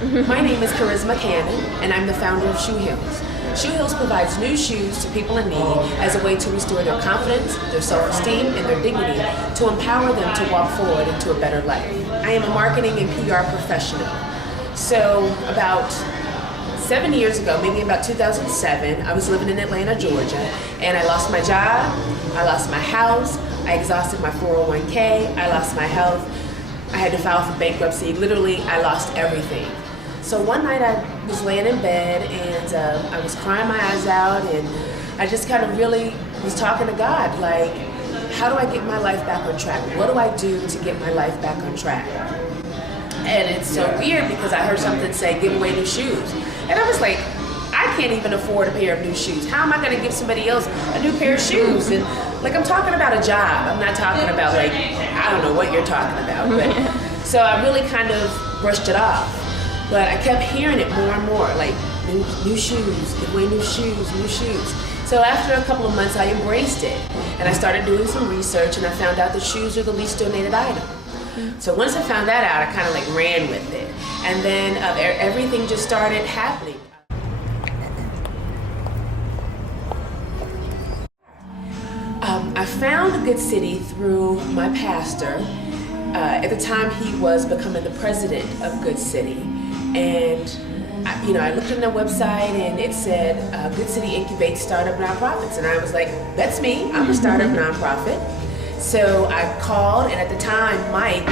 My name is Charisma Cannon, and I'm the founder of ShoeHeals. ShoeHeals provides new shoes to people in need as a way to restore their confidence, their self-esteem, and their dignity to empower them to walk forward into a better life. I am a marketing and PR professional. So about 7 years ago, maybe about 2007, I was living in Atlanta, Georgia, and I lost my job, I lost my house, I exhausted my 401k, I lost my health, I had to file for bankruptcy. Literally, I lost everything. So one night I was laying in bed and I was crying my eyes out, and I just kind of really was talking to God, like, how do I get my life back on track? What do I do to get my life back on track? And it's so weird because I heard something say, give away new shoes. And I was like, I can't even afford a pair of new shoes. How am I gonna give somebody else a new pair of shoes? And like, I'm talking about a job. I'm not talking about, like, I don't know what you're talking about. But so I really kind of brushed it off. But I kept hearing it more and more, like, new shoes, give away new shoes, new shoes. So after a couple of months, I embraced it. And I started doing some research, and I found out that shoes are the least donated item. So once I found that out, I kind of like ran with it. And then everything just started happening. I found Goodcity through my pastor. At the time, he was becoming the president of Goodcity. And I looked on their website and it said, Goodcity incubates startup nonprofits. And I was like, that's me, I'm a startup nonprofit. So I called, and at the time, Mike,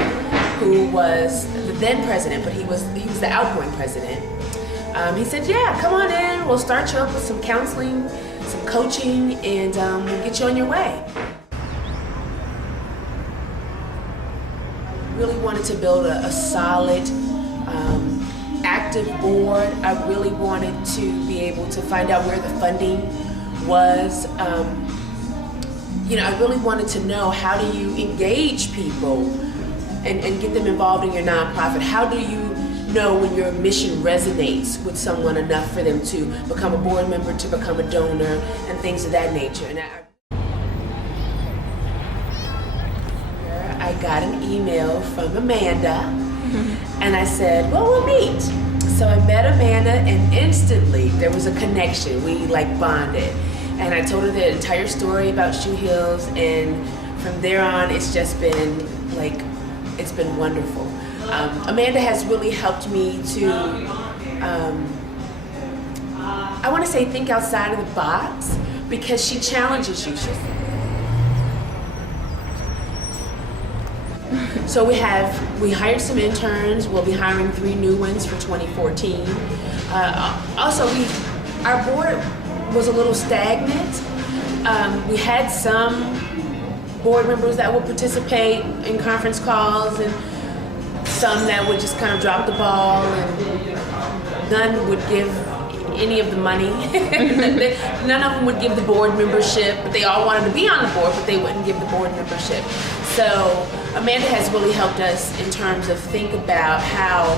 who was the then president, but he was the outgoing president, he said, yeah, come on in, we'll start you up with some counseling, some coaching, and we'll get you on your way. I really wanted to build a solid, active board. I really wanted to be able to find out where the funding was. I really wanted to know, how do you engage people and get them involved in your nonprofit? How do you know when your mission resonates with someone enough for them to become a board member, to become a donor, and things of that nature? And I got an email from Amanda, and I said, well, we'll meet. So I met Amanda, and instantly there was a connection. We like bonded. And I told her the entire story about ShoeHeals, and from there on, it's just been like, it's been wonderful. Amanda has really helped me to, I want to say, think outside of the box, because she challenges you. So we hired some interns. We'll be hiring 3 new ones for 2014. Also, our board was a little stagnant. We had some board members that would participate in conference calls, and some that would just kind of drop the ball, and none would give any of the money. None of them would give the board membership, but they all wanted to be on the board, but they wouldn't give the board membership. So Amanda has really helped us in terms of think about how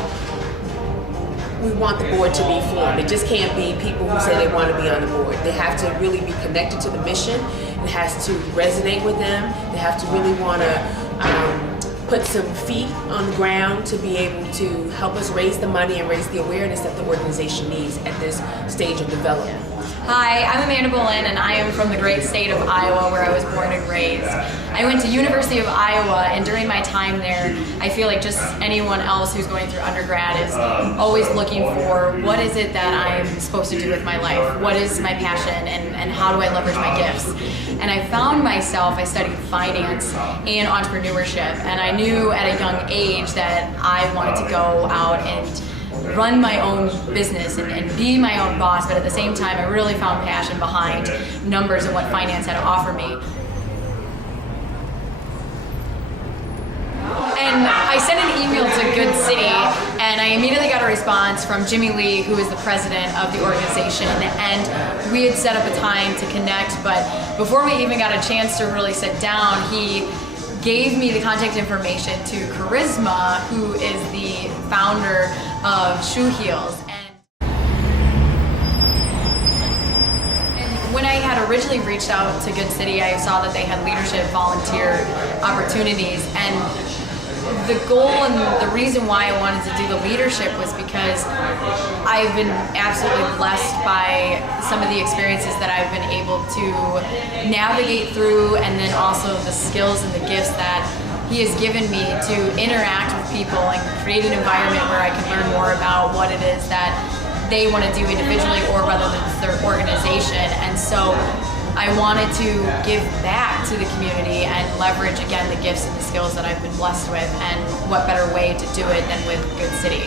we want the board to be formed. It just can't be people who say they want to be on the board. They have to really be connected to the mission. It has to resonate with them. They have to really want to put some feet on the ground to be able to help us raise the money and raise the awareness that the organization needs at this stage of development. Hi, I'm Amanda Bolin, and I am from the great state of Iowa, where I was born and raised. I went to University of Iowa, and during my time there, I feel like just anyone else who's going through undergrad is always looking for, what is it that I'm supposed to do with my life? What is my passion, and how do I leverage my gifts? And I found myself, I studied finance and entrepreneurship, and I knew at a young age that I wanted to go out and run my own business and be my own boss, but at the same time, I really found passion behind numbers and what finance had to offer me. And I sent an email to Goodcity, and I immediately got a response from Jimmy Lee, who is the president of the organization, and we had set up a time to connect, but before we even got a chance to really sit down, he gave me the contact information to Charisma, who is the founder of ShoeHeals. And when I had originally reached out to Goodcity, I saw that they had leadership volunteer opportunities, and the goal and the reason why I wanted to do the leadership was because I've been absolutely blessed by some of the experiences that I've been able to navigate through, and then also the skills and the gifts that he has given me to interact with people and create an environment where I can learn more about what it is that they want to do individually or whether it's their organization. And so I wanted to give back to the community and leverage, again, the gifts and the skills that I've been blessed with, and what better way to do it than with Goodcity.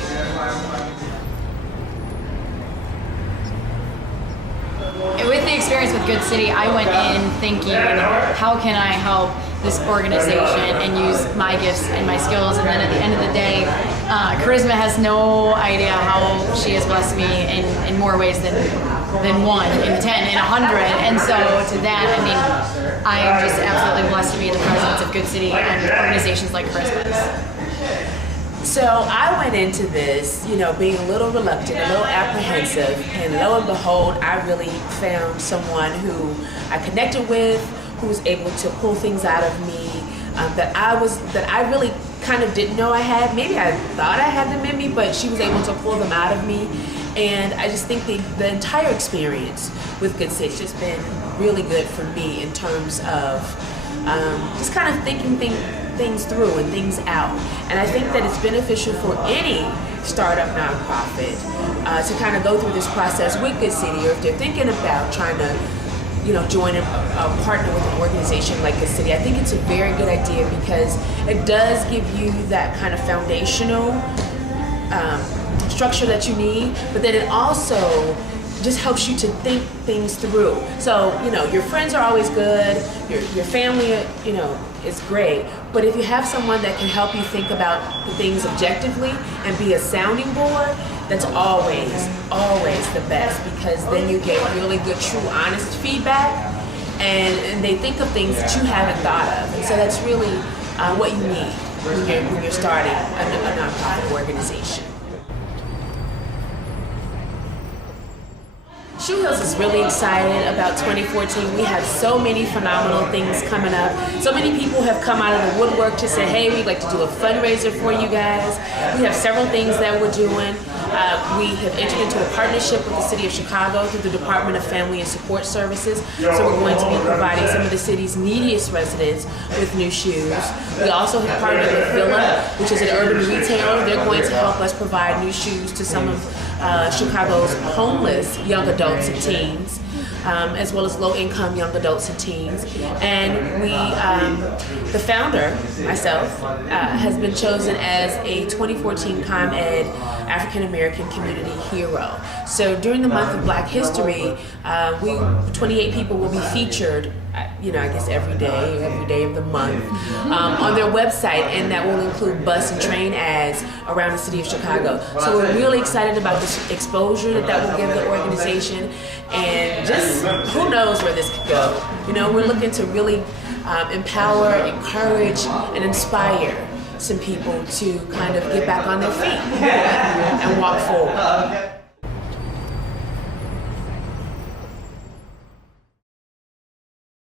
With the experience with Goodcity, I went in thinking, how can I help this organization and use my gifts and my skills? And then at the end of the day, Charisma has no idea how she has blessed me in more ways than 1, in 10, in 100. And so to that, I mean, I am just absolutely blessed to be in the presence of Goodcity and organizations like Charisma's. So I went into this, being a little reluctant, a little apprehensive, and lo and behold, I really found someone who I connected with, who was able to pull things out of me that I really kind of didn't know I had. Maybe I thought I had them in me, but she was able to pull them out of me. And I just think the entire experience with Goodcity has just been really good for me in terms of just kind of thinking things through and things out. And I think that it's beneficial for any startup nonprofit to kind of go through this process with Goodcity, or if they're thinking about trying to join a partner with an organization like Goodcity. I think it's a very good idea because it does give you that kind of foundational structure that you need, but then it also just helps you to think things through. So, your friends are always good, your family, is great, but if you have someone that can help you think about the things objectively and be a sounding board, that's always the best, because then you get really good, true, honest feedback, and they think of things that you haven't thought of. And so that's really what you need when you're starting a nonprofit organization. ShoeHeals is really excited about 2014. We have so many phenomenal things coming up. So many people have come out of the woodwork to say, hey, we'd like to do a fundraiser for you guys. We have several things that we're doing. We have entered into a partnership with the City of Chicago through the Department of Family and Support Services. So we're going to be providing some of the city's neediest residents with new shoes. We also have partnered with Villa, which is an urban retailer. They're going to help us provide new shoes to some of Chicago's homeless young adults and teens, as well as low-income young adults and teens. And we, the founder, myself, has been chosen as a 2014 ComEd African American Community Hero. So during the month of Black History, 28 people will be featured, I guess every day of the month, on their website, and that will include bus and train ads around the city of Chicago. So we're really excited about this exposure that will give the organization, and just who knows where this could go. We're looking to really empower, encourage, and inspire some people to kind of get back on their feet and walk forward.